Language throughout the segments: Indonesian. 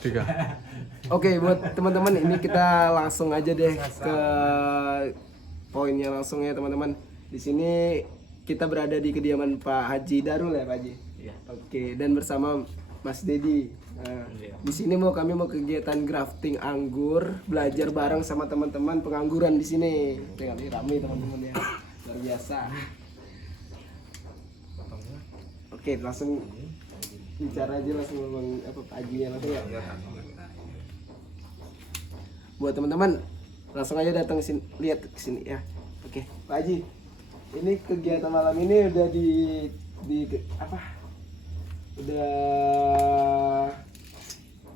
3. Oke, buat teman-teman ini kita langsung aja deh ke poinnya langsung ya teman-teman. Di sini kita berada di kediaman Pak Haji Darul ya Pak Haji. Iya. Oke, dan bersama Mas Dedi. Nah, di sini kami mau kegiatan grafting anggur, belajar bareng sama teman-teman pengangguran di sini. Tinggal rame teman-teman ya. Luar biasa. Oke, langsung bicara aja langsung ngomong apa Pak Hajinya langsung ya. Buat teman-teman langsung aja datang sini, lihat ke sini ya. Oke, Pak Haji. Ini kegiatan malam ini udah di apa? Udah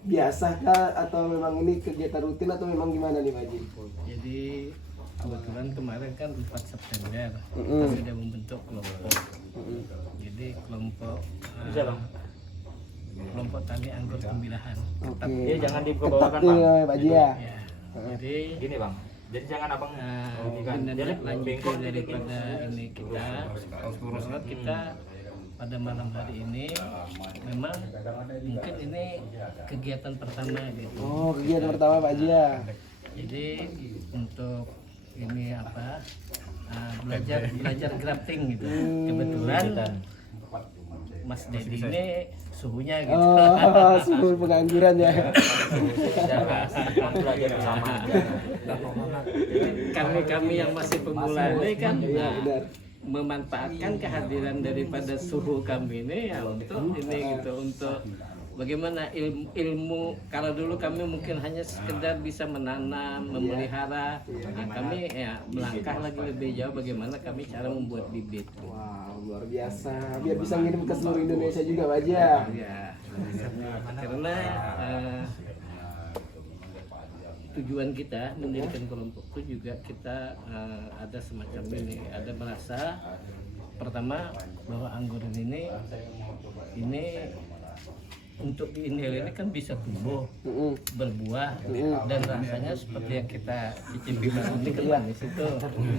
biasa kah atau memang ini kegiatan rutin atau memang gimana nih Pak Haji? Jadi kebetulan kemarin kan 4 September Mm-mm. kita sudah membentuk kelompok. Jadi kelompok kelompok tani anggur Kemilahan. Oke. Dia jangan Ketat dibawakan nih bang. Pak Haji ya. Ya. Jadi Gini bang. Jadi jangan abang. lanjut daripada ini kita bahwa kita pada malam hari ini memang mungkin ini kegiatan pertama gitu. Oh, kegiatan pertama Pak Haji ya. Jadi untuk ini apa belajar grafting gitu. Kebetulan Mas Dedi ini suhunya gitu. Oh, suhu pengangguran ya. Belajar bersama. Kami yang masih pemula ini kan Iya, benar. memanfaatkan kehadiran daripada suhu kami ini ya untuk ini gitu, untuk bagaimana ilmu kalau dulu kami mungkin hanya sekedar bisa menanam, memelihara. Nah, kami ya melangkah lagi lebih jauh bagaimana kami cara membuat bibit. Wow, luar biasa. Biar bisa ngirim ke seluruh Indonesia juga Pak Haji ya. Ya, karena tujuan kita mendirikan kelompok itu juga kita ada semacam ini, ada merasa pertama bahwa anggur ini untuk di inhale ini kan bisa tumbuh, berbuah, dan rasanya seperti yang kita cicipi ini kan manis itu.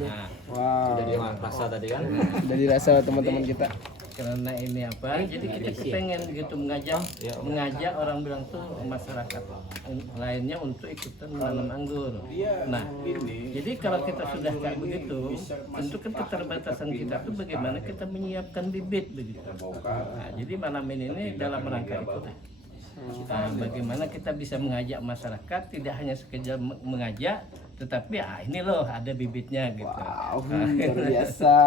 Nah, Wow. Jadi rasa tadi kan. Sudah dirasa teman-teman kita. karena ini apa? Jadi kita kepengen gitu mengajak orang bilang tuh masyarakat lainnya untuk ikutan menanam anggur. Nah, jadi kalau kita sudah kayak begitu, tentu kan keterbatasan kita tuh bagaimana kita menyiapkan bibit begitu. Nah, jadi malam ini dalam rangka itu. Nah, bagaimana kita bisa mengajak masyarakat, tidak hanya sekedar mengajak, tetapi ini loh ada bibitnya gitu. Wow, luar biasa.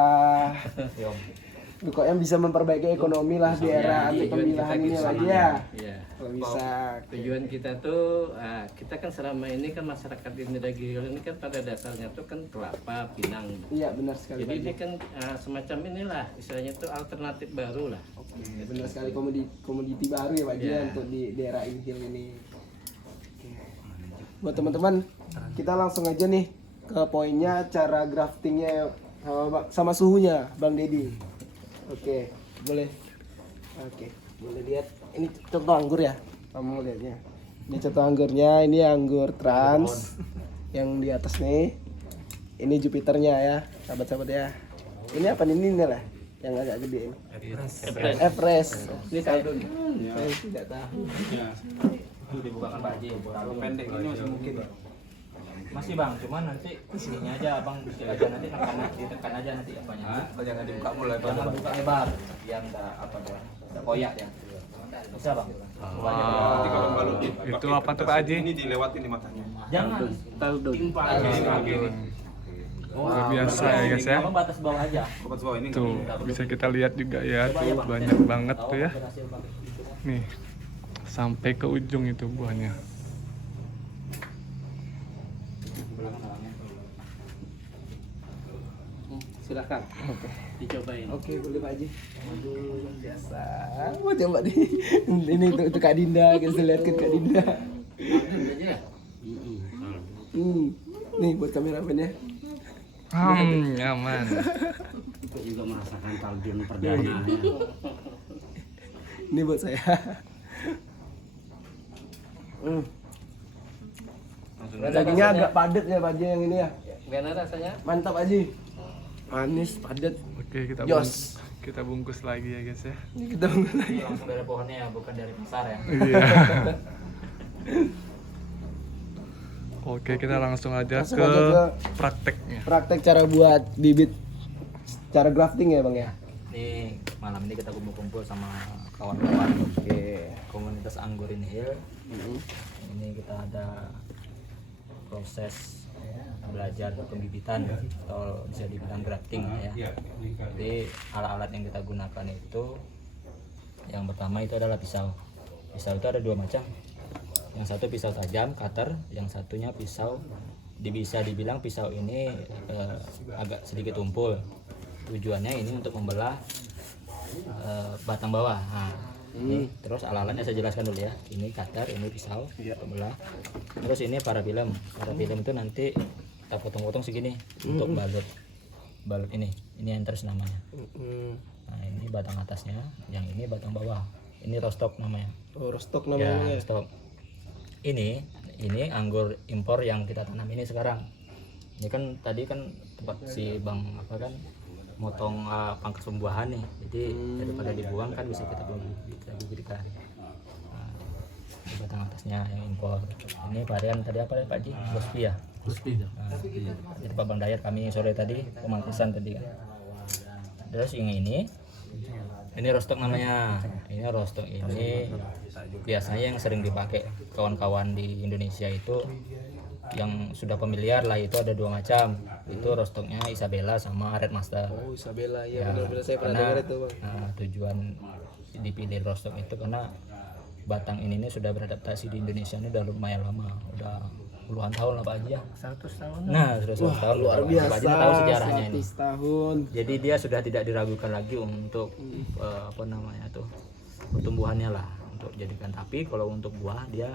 Pokoknya bisa memperbaiki ekonomi lah di era anti pemilahan ini lagi ya. Iya. Kalau bisa. Tujuan kita tuh, kita kan selama ini kan masyarakat di Negeri ini kan pada dasarnya tuh kan kelapa, pinang. Iya benar sekali. Jadi Pak ini kan semacam inilah, istilahnya tuh alternatif baru lah. Haji. Benar sekali komoditi baru ya Pak Haji Iya. untuk di daerah Inhil ini. Oke. Buat teman-teman, kita langsung aja nih ke poinnya cara graftingnya sama suhunya Bang Dedi. Oke, boleh. Oke, boleh lihat. Ini contoh anggur ya. Kamu lihatnya. Ini contoh anggurnya. Ini anggur trans yang di atas nih. Ini Jupiternya ya, sahabat-sahabat ya. Ini apa nih ini lah? Yang agak gede ini. Everest. Ini saya tidak tahu. Itu dibukakan Pak Haji. Kalau pendek ini masih mungkin. Masih bang, cuman nanti sininya aja abang aja nanti ditekan aja nanti apanya. Jangan dibuka mulai. Jangan buka lebar, biar enggak apa enggak koyak ya. Bisa bang. Nanti kalau balut itu apa tuh Pak Haji? Ini dilewatin di matanya. Jangan timpa aja. Luar biasa ya guys ya. Abang batas bawah aja. Kopas bawah ini. Tuh bisa kita lihat juga ya, tuh banyak banget tuh ya. Nih sampai ke ujung itu buahnya. Silakan. Dicobain. Oke, boleh Pak Haji. Waduh, luar biasa. Mau coba nih. Ini untuk Kak Dinda, kita lihat ke Kak Dinda. Nih buat kameramennya. Nyaman. Kita juga merasakan talbun perdana. Ini buat saya. Dagingnya agak padat ya Pak Haji yang ini ya. Gimana rasanya? Mantap Haji. Manis, padat. Oke, Jos. kita bungkus lagi ya guys ya. Ini kita Ini langsung dari pohonnya ya, bukan dari pasar ya. Iya. Oke, kita langsung aja Langsung ke aja ke prakteknya. praktek cara buat bibit, cara grafting ya bang ya. Ini malam ini kita kumpul-kumpul sama kawan-kawan Oke. komunitas Anggurin Hill. Ini kita ada proses belajar pembibitan atau bisa dibilang grafting ya. Jadi alat-alat yang kita gunakan itu yang pertama itu adalah pisau. Pisau itu ada dua macam. Yang satu pisau tajam, cutter, yang satunya pisau bisa dibilang pisau ini agak sedikit tumpul. Tujuannya ini untuk membelah batang bawah. Nah, ini terus alat-alatnya saya jelaskan dulu ya. Ini cutter, ini pisau pembelah. Terus ini parafilm. Parafilm itu nanti kita potong-potong segini untuk balut ini. Ini enters namanya. Nah, ini batang atasnya, yang ini batang bawah. Ini rostock namanya. Oh, rostock Ya, namanya ya. rostock. Ini anggur impor yang kita tanam ini sekarang. Ini kan tadi kan tempat si Bang apa kan motong pangkas pembuahan nih. Jadi daripada dibuang kan bisa kita bibitkan. Nah, ini batang atasnya yang impor. Ini varian tadi apa Pak Ji? Gospi ya? Gospi. Nah, jadi Pak Bang Dayat kami sore tadi pemangkusan tadi kan. Terus yang ini rostock namanya. Ini rostock ini biasanya yang sering dipakai kawan-kawan di Indonesia itu yang sudah familiar lah, itu ada dua macam. Itu rostocknya Isabella sama Red Master. Oh, Isabella ya, Ya, benar-benar saya pernah karena, dengar itu bang. tujuan dipilih rostock itu karena batang ini sudah beradaptasi di Indonesia ini udah lumayan lama, udah puluhan tahun lah Pak Haji ya. 100 tahun. Nah, sudah 100 tahun. Luar Pak biasa. Haji tahu sejarahnya ini. 100 tahun. Jadi dia sudah tidak diragukan lagi untuk apa namanya tuh pertumbuhannya lah untuk jadikan. Tapi kalau untuk buah dia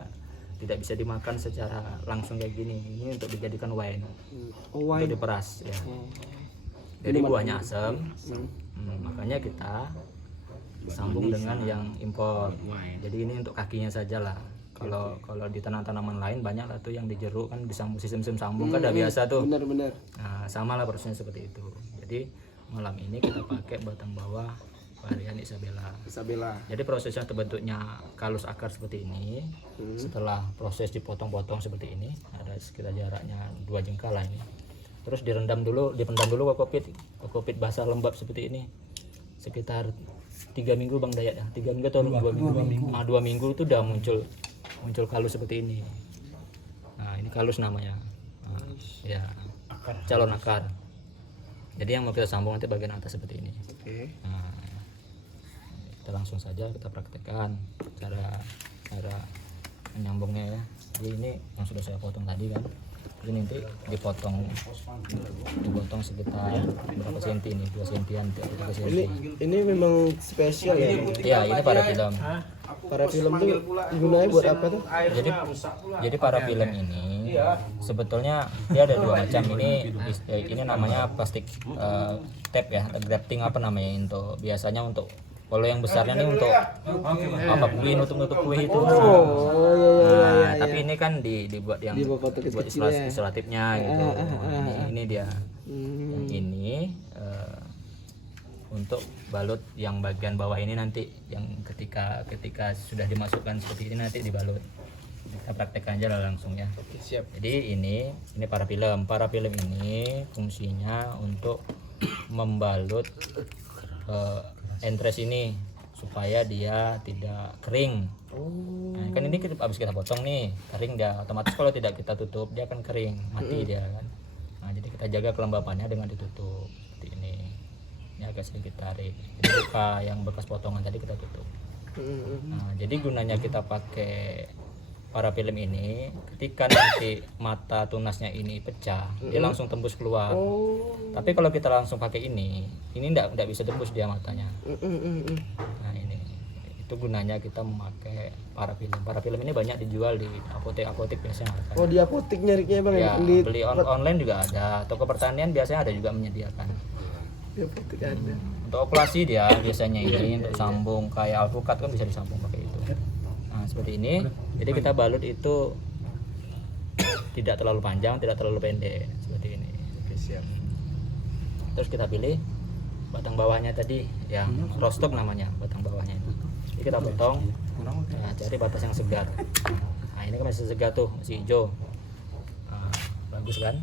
tidak bisa dimakan secara langsung kayak gini. Ini untuk dijadikan wine, Oh, untuk wine. diperas ya. Jadi buahnya asam. Makanya kita sambung dengan yang impor. Jadi ini untuk kakinya saja lah. Kalau di tanaman lain banyak lah tuh yang dijeruk kan disambung sistem sambung kan udah biasa tuh. Benar-benar. Nah, sama lah prosesnya seperti itu. Jadi malam ini kita pakai batang bawah varian Isabella. Jadi prosesnya terbentuknya kalus akar seperti ini. Setelah proses dipotong-potong seperti ini, ada sekitar jaraknya 2 jengkal lah ini. Terus dipendam dulu kokopit basah lembab seperti ini. Sekitar 3 minggu Bang Dayat ya. 3 minggu atau 2 minggu. Nah, 2 minggu itu udah muncul kalus seperti ini. Nah, ini kalus namanya. Nah, ya, calon akar. Jadi yang mau kita sambung nanti bagian atas seperti ini. Nah, kita langsung saja kita praktekkan cara menyambungnya ya. Jadi ini yang sudah saya potong tadi kan. Ini nanti dipotong sekitar berapa senti ini? 2 sentian, 3 senti. Ini memang spesial ya. Ya, ini para film. Para film tuh gunanya buat apa tuh? Jadi para film ini sebetulnya dia ada dua macam. Ini namanya plastik tape ya, grafting apa namanya untuk biasanya untuk kalau yang besarnya nih untuk apa kue nutup kue itu. Nah, tapi ini kan dibuat yang buat ilustratifnya gitu. Ini dia. Yang ini untuk balut yang bagian bawah ini nanti yang ketika sudah dimasukkan seperti ini nanti dibalut. Kita praktekkan aja lah langsung ya. Siap. Jadi ini para film. Para film ini fungsinya untuk membalut entres ini supaya dia tidak kering. Nah, kan ini habis kita potong nih, kering dia otomatis kalau tidak kita tutup dia akan kering, mati dia kan. Nah, jadi kita jaga kelembapannya dengan ditutup seperti ini. Ini agak sedikit tarik. Jadi luka yang bekas potongan tadi kita tutup. Nah, jadi gunanya kita pakai para film ini ketika nanti mata tunasnya ini pecah, dia langsung tembus keluar. Tapi kalau kita langsung pakai ini enggak bisa tembus dia matanya. Nah, ini itu gunanya kita memakai para film. Para film ini banyak dijual di apotek biasanya. Oh, di apotek nyarinya bang Ya, di beli online juga ada. Toko pertanian biasanya ada juga menyediakan. di apotek ada. Untuk operasi dia biasanya ini untuk sambung kayak alpukat kan bisa disambung pakai itu. Nah, seperti ini. Jadi kita balut itu tidak terlalu panjang, tidak terlalu pendek seperti ini. Siap. Terus kita pilih batang bawahnya tadi yang rostock namanya, batang bawahnya ini. Jadi kita potong. Nah, cari batas yang segar. Nah, ini kan masih segar tuh, masih hijau. Nah, bagus kan.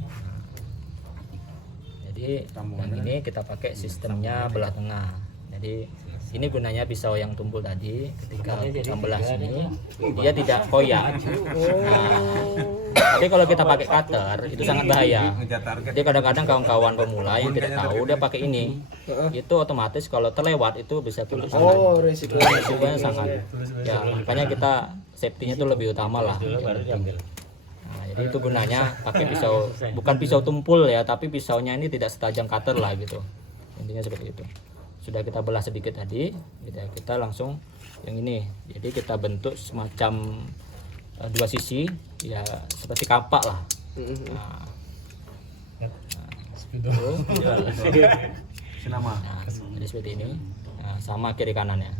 Jadi yang ini kita pakai sistemnya belah tengah. Jadi ini gunanya pisau yang tumpul tadi, ketika kita belah sini dia tidak koyak. Tapi kalau kita pakai cutter itu sangat bahaya. Jadi kadang-kadang kawan-kawan pemula yang tidak tahu dia pakai ini, itu otomatis kalau terlewat itu bisa tulis. Resikonya sangat. Ya makanya kita safety-nya itu lebih utama lah. Nah, jadi itu gunanya pakai pisau, bukan pisau tumpul ya, tapi pisaunya ini tidak setajam cutter lah gitu. Intinya seperti itu. Sudah kita belah sedikit tadi, kita langsung yang ini. Jadi kita bentuk semacam dua sisi, ya seperti kapak lah. Nah, jadi seperti ini. Nah, sama kiri kanannya.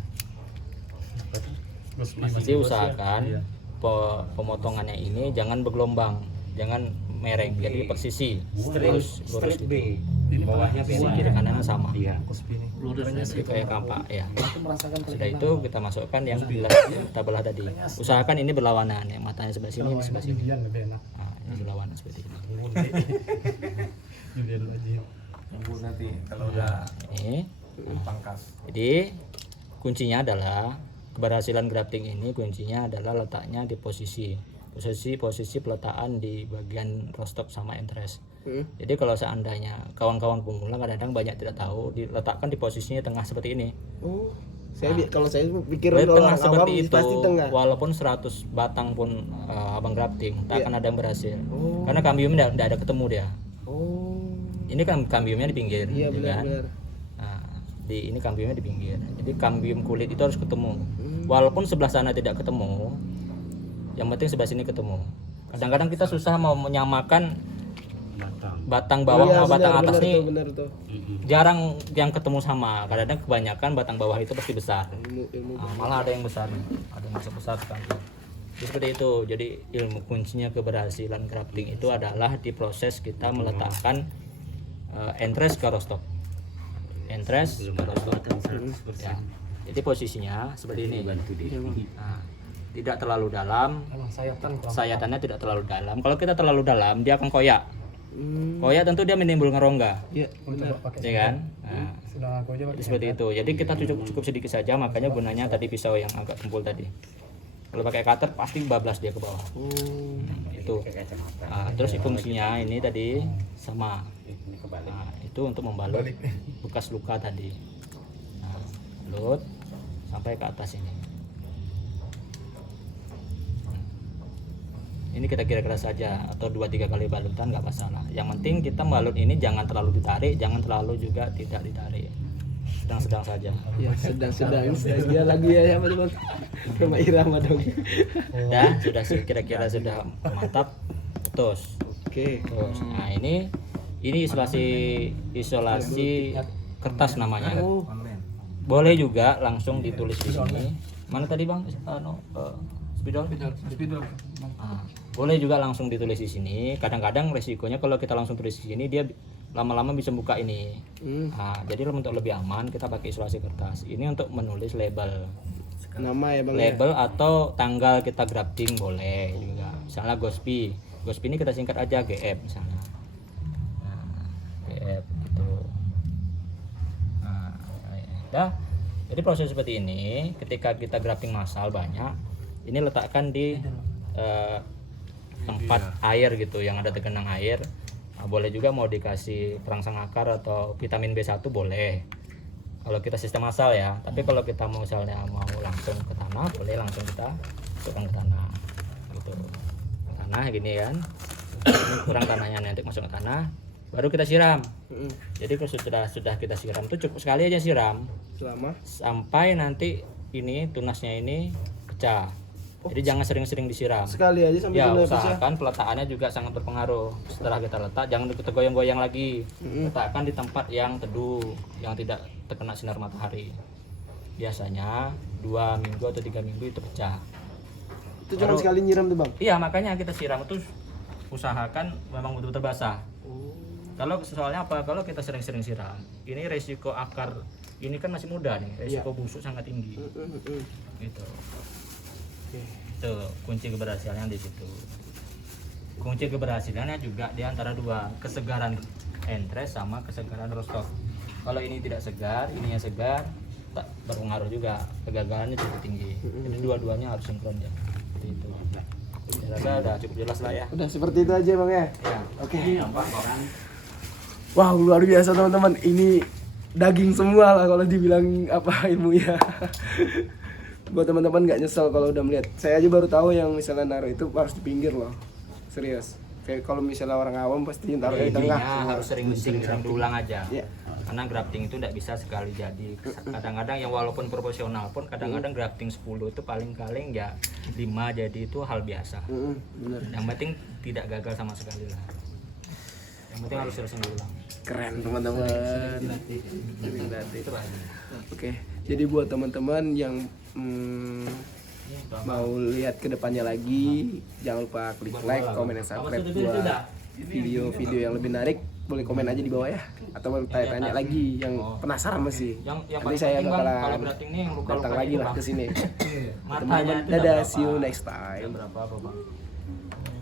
Jadi usahakan pemotongannya ini jangan bergelombang, jangan mereng, jadi persisi, lurus gitu. Bawahnya sisi kiri kanannya sama, jadi kayak kapak ya. Sudah itu kita masukkan yang kita belah tadi. Usahakan ini berlawanan, yang matanya sebelah sini, ini sebelah sini. Nah, ini berlawanan seperti ini. Nanti kalau udah Ini. pangkas. Jadi kuncinya adalah keberhasilan grafting ini, kuncinya adalah letaknya di posisi peletakan di bagian rostok sama entres. Jadi kalau seandainya kawan-kawan pemula kadang-kadang banyak tidak tahu, diletakkan di posisinya tengah seperti ini. Kalau saya pikir Tengah kalau seperti awam itu, pasti tengah. walaupun 100 batang pun abang grafting, tak akan ada yang berhasil. Karena kambiumnya tidak ada ketemu dia. Ini kan kambiumnya di pinggir, Iya, ya kan? benar. Nah, ini kambiumnya di pinggir. Jadi kambium kulit itu harus ketemu. Walaupun sebelah sana tidak ketemu, yang penting sebelah sini ketemu. Kadang-kadang kita susah mau menyamakan batang bawah sama batang atas nih. Benar tuh. Jarang yang ketemu sama. Kadang-kadang kebanyakan batang bawah itu pasti besar. Nah, malah ada yang besar nih, ada yang masuk besar sekali. Jadi seperti itu. Jadi ilmu kuncinya keberhasilan grafting itu adalah di proses kita meletakkan entres ke rostok. Entres ke rostok. Ya. Jadi posisinya seperti ini. Nah, tidak terlalu dalam. Sayatannya tidak terlalu dalam. Kalau kita terlalu dalam, dia akan koyak. Koyak tentu dia menimbulkan rongga. Iya, Ya kan? Nah, jadi seperti itu. Jadi kita cukup sedikit saja, makanya gunanya tadi pisau yang agak tumpul tadi. Kalau pakai cutter pasti bablas dia ke bawah. Itu. Nah, terus fungsinya ini tadi sama. Nah, itu untuk membalut bekas luka tadi. Nah, balut sampai ke atas ini. Ini kita kira-kira saja, atau 2-3 kali balutan nggak masalah. Yang penting kita balut ini jangan terlalu ditarik, jangan terlalu juga tidak ditarik. Sedang-sedang saja. Ya, sedang-sedang. Dia lagi ya Bang. Sama irama dong. Dah, sudah kira-kira sudah mantap. Terus. Oke. Terus. Nah, ini isolasi kertas namanya. Boleh juga langsung ditulis di sini. Mana tadi Bang? Spidol. Nah, boleh juga langsung ditulis di sini. Kadang-kadang resikonya kalau kita langsung tulis di sini dia lama-lama bisa buka ini. Nah, jadi untuk lebih aman kita pakai isolasi kertas. Ini untuk menulis label. Nama ya Bang. Label atau tanggal kita grafting boleh juga. Misalnya Gospi ini kita singkat aja GF misalnya. Nah, GF gitu. Nah, ya. Jadi proses seperti ini ketika kita grafting massal banyak, ini letakkan di tempat air gitu yang ada tergenang air. Nah, boleh juga mau dikasih perangsang akar atau vitamin B1 boleh. Kalau kita sistem massal ya, tapi kalau kita mau misalnya mau langsung ke tanah, boleh langsung kita masukkan ke tanah gitu. Ke tanah gini kan. Ini kurang tanahnya, nanti masuk ke tanah baru kita siram. Jadi kalau sudah kita siram itu cukup sekali aja siram Selama sampai nanti ini tunasnya ini pecah. Jadi jangan sering-sering disiram. sekali aja sampai Ya, benar pecah. usahakan peletakannya juga sangat berpengaruh. Setelah kita letak, jangan kita goyang-goyang lagi. Letakkan di tempat yang teduh, yang tidak terkena sinar matahari. Biasanya 2 minggu atau 3 minggu itu pecah. Itu cuma sekali nyiram tuh Bang. Iya, makanya kita siram itu usahakan memang betul-betul basah. Kalau soalnya apa? Kalau kita sering-sering siram, ini resiko akar ini kan masih muda nih, resiko busuk sangat tinggi. Gitu. Itu kunci keberhasilannya di situ. kunci keberhasilannya juga di antara dua, kesegaran entres sama kesegaran rostov. Kalau ini tidak segar, ininya segar, tak berpengaruh juga, kegagalannya cukup tinggi. Jadi dua-duanya harus sinkron ya. Seperti itu. Saya rasa udah cukup jelas lah ya. Udah seperti itu aja bang ya. Ya. Oke. Gampang kok kan. Wow, luar biasa teman-teman. Ini daging semua lah kalau dibilang apa ilmunya. Buat teman-teman nggak nyesel kalau udah melihat. Saya aja baru tahu yang misalnya naruh itu harus di pinggir loh. Serius. Kayak kalau misalnya orang awam pasti taruh di tengah. Intinya harus sering diulang aja. Iya. Karena grafting itu tidak bisa sekali jadi. Kadang-kadang yang walaupun proporsional pun kadang-kadang grafting 10 itu paling-paling ya 5 jadi itu hal biasa. Bener. Yang penting tidak gagal sama sekali lah. Yang penting harus sering diulang. Keren teman-teman. Sering dilatih. Itu aja. Oke. Jadi buat teman-teman yang mau lihat kedepannya lagi, jangan lupa klik like, komen, dan subscribe buat video-video yang lebih menarik. Boleh komen aja di bawah ya, atau mau tanya-tanya lagi yang penasaran masih. Yang Nanti saya penting, Bang, kalau bakalan grafting ini yang luka-luka datang lagi itu, lah Bang. ke sini. Matanya Teman-teman, itu dadah, berapa? see you next time. Berapa Bang?